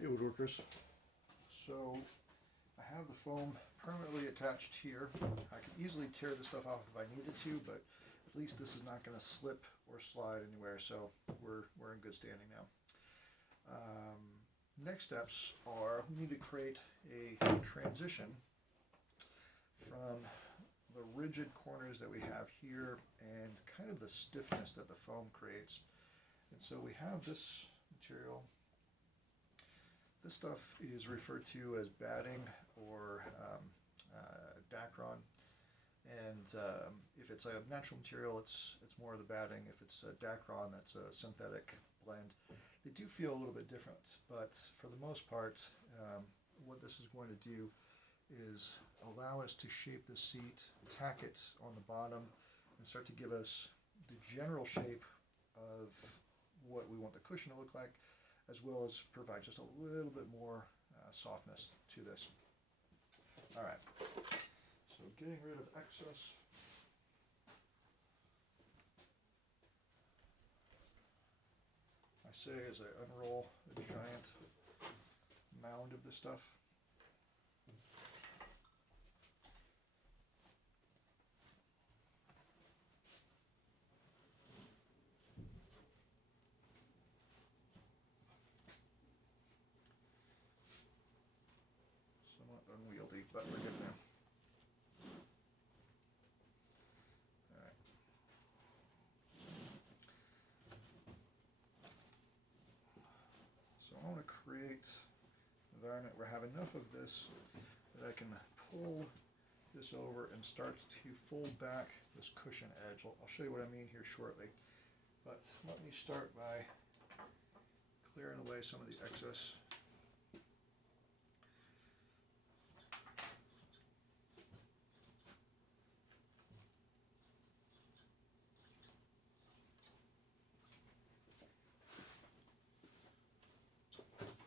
Hey woodworkers, so I have the foam permanently attached here. I can easily tear this stuff off if I needed to, but at least this is not going to slip or slide anywhere, so we're in good standing now. Next steps are we need to create a transition from the rigid corners that we have here and kind of the stiffness that the foam creates. And so we have this material. This stuff is referred to as batting or Dacron, and if it's a natural material, it's more of the batting. If it's a Dacron, that's a synthetic blend. They do feel a little bit different, but for the most part, what this is going to do is allow us to shape the seat, tack it on the bottom, and start to give us the general shape of what we want the cushion to look like, as well as provide just a little bit more softness to this. All right, so getting rid of excess. I say as I unroll a giant mound of this stuff. Somewhat unwieldy, but we're getting there. All right. So I want to create an environment where I have enough of this that I can pull this over and start to fold back this cushion edge. I'll show you what I mean here shortly, but let me start by clearing away some of the excess.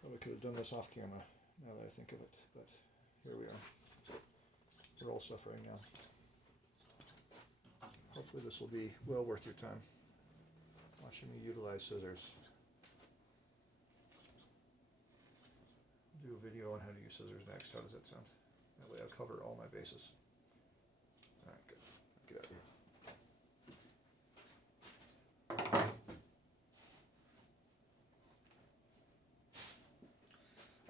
Probably could have done this off camera now that I think of it, but here we are. We're all suffering now. Hopefully this will be well worth your time, watching me utilize scissors. Do a video on how to use scissors next. How does that sound? That way I'll cover all my bases. All right, good. Get out of here.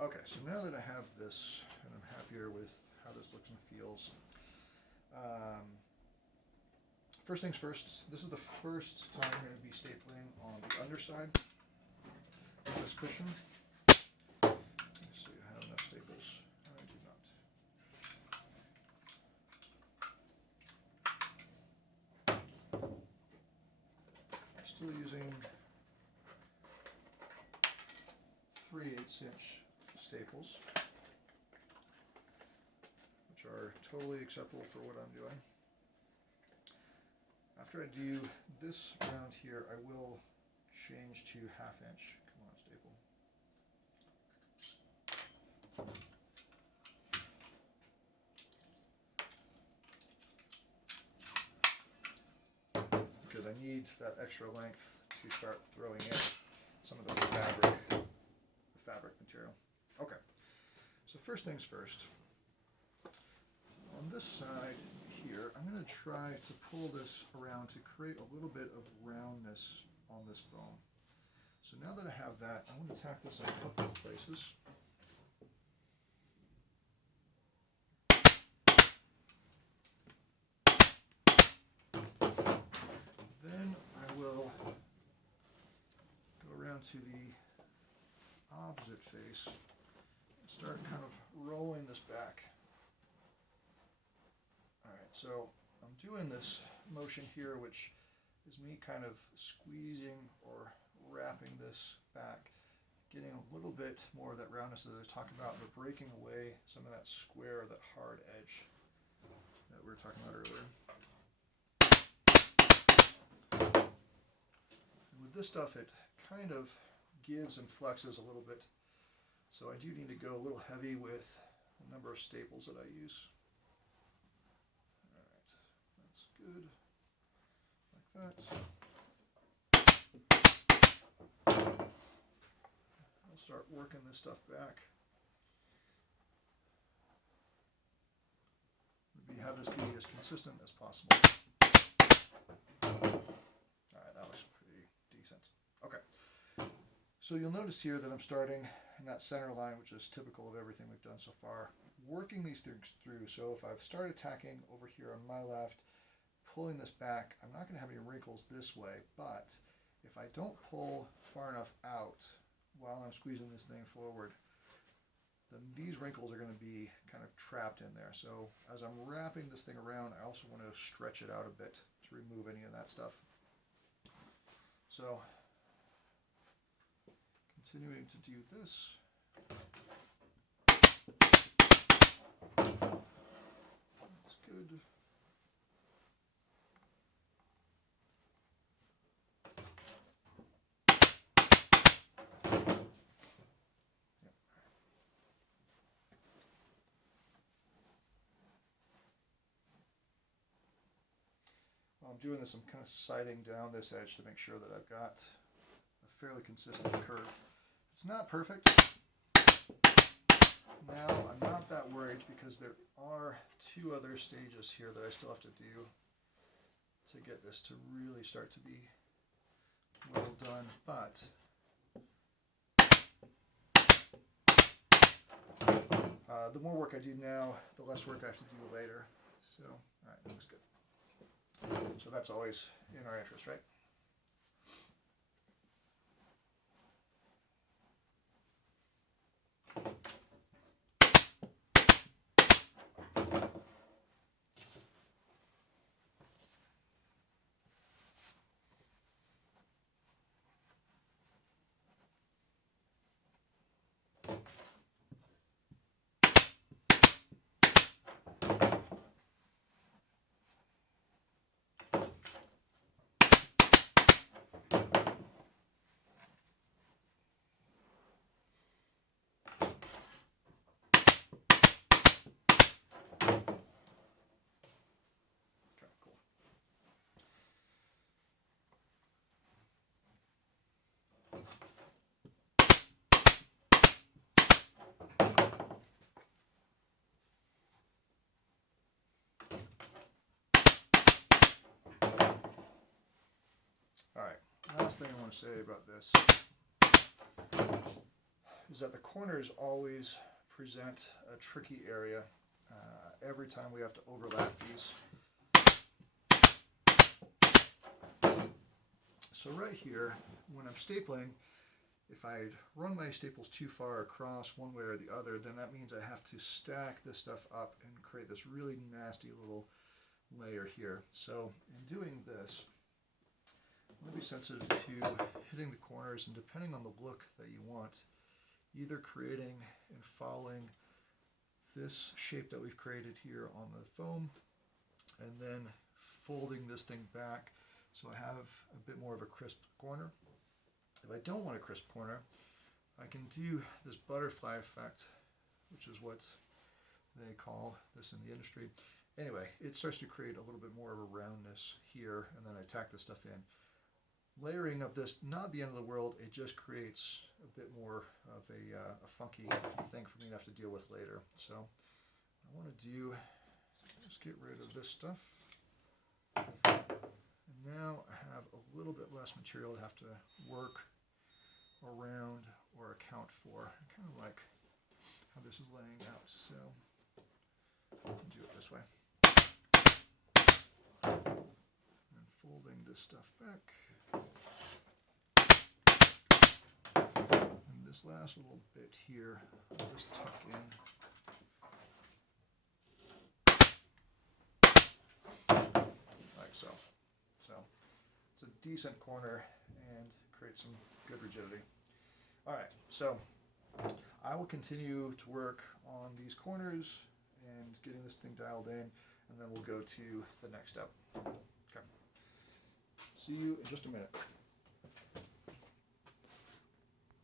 Okay, so now that I have this, and I'm happier with how this looks and feels, first things first, this is the first time I'm going to be stapling on the underside of this cushion. Let me see, I have enough staples. I do not. Still using 3/8" staples, which are totally acceptable for what I'm doing. After I do this round here, I will change to 1/2". Come on, staple. Because I need that extra length to start throwing in some of the fabric material. Okay, so first things first. On this side here, I'm going to try to pull this around to create a little bit of roundness on this foam. So now that I have that, I want to tack this in a couple of places. Then I will go around to the opposite face and start kind of rolling this back. Alright, so I'm doing this motion here, which is me kind of squeezing or wrapping this back, getting a little bit more of that roundness that I was talking about, but breaking away some of that square, that hard edge that we were talking about earlier. And with this stuff, it kind of gives and flexes a little bit, so I do need to go a little heavy with the number of staples that I use. Good, like that. I'll start working this stuff back. Maybe have this be as consistent as possible. Alright, that was pretty decent. Okay. So you'll notice here that I'm starting in that center line, which is typical of everything we've done so far, working these things through. So if I've started tacking over here on my left, pulling this back, I'm not going to have any wrinkles this way, but if I don't pull far enough out while I'm squeezing this thing forward, then these wrinkles are going to be kind of trapped in there. So as I'm wrapping this thing around, I also want to stretch it out a bit to remove any of that stuff. So continuing to do this. That's good. While I'm doing this, I'm kind of sighting down this edge to make sure that I've got a fairly consistent curve. It's not perfect. Now, I'm not that worried because there are two other stages here that I still have to do to get this to really start to be well done, but the more work I do now, the less work I have to do later. So, alright, that looks good. So that's always in our interest, right? Alright, last thing I want to say about this is that the corners always present a tricky area every time we have to overlap these. So right here, when I'm stapling, if I run my staples too far across one way or the other, then that means I have to stack this stuff up and create this really nasty little layer here. So in doing this, I'm going to be sensitive to hitting the corners, and depending on the look that you want, either creating and following this shape that we've created here on the foam, and then folding this thing back so I have a bit more of a crisp corner. If I don't want a crisp corner, I can do this butterfly effect, which is what they call this in the industry. Anyway, it starts to create a little bit more of a roundness here, and then I tack this stuff in. Layering of this, not the end of the world, it just creates a bit more of a funky thing for me to have to deal with later. So what I want to do is get rid of this stuff. And now I have a little bit less material to have to work around or account for. I kind of like how this is laying out, so I can do it this way. And folding this stuff back. And this last little bit here, I'll just tuck in. Like so. So it's a decent corner and creates some good rigidity. Alright, so I will continue to work on these corners and getting this thing dialed in, and then we'll go to the next step. Okay. See you in just a minute.